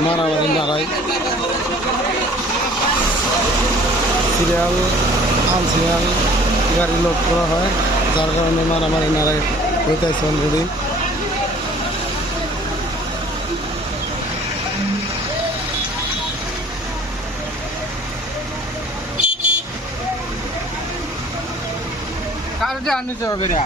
মারামারি মারাই সিরিয়াল আনসিরিয়াল গাড়ি লোড করা হয় যার কারণে মারামারি নাড়াই হইতেছে অলরেডি কার যে আনিতে হবে রে?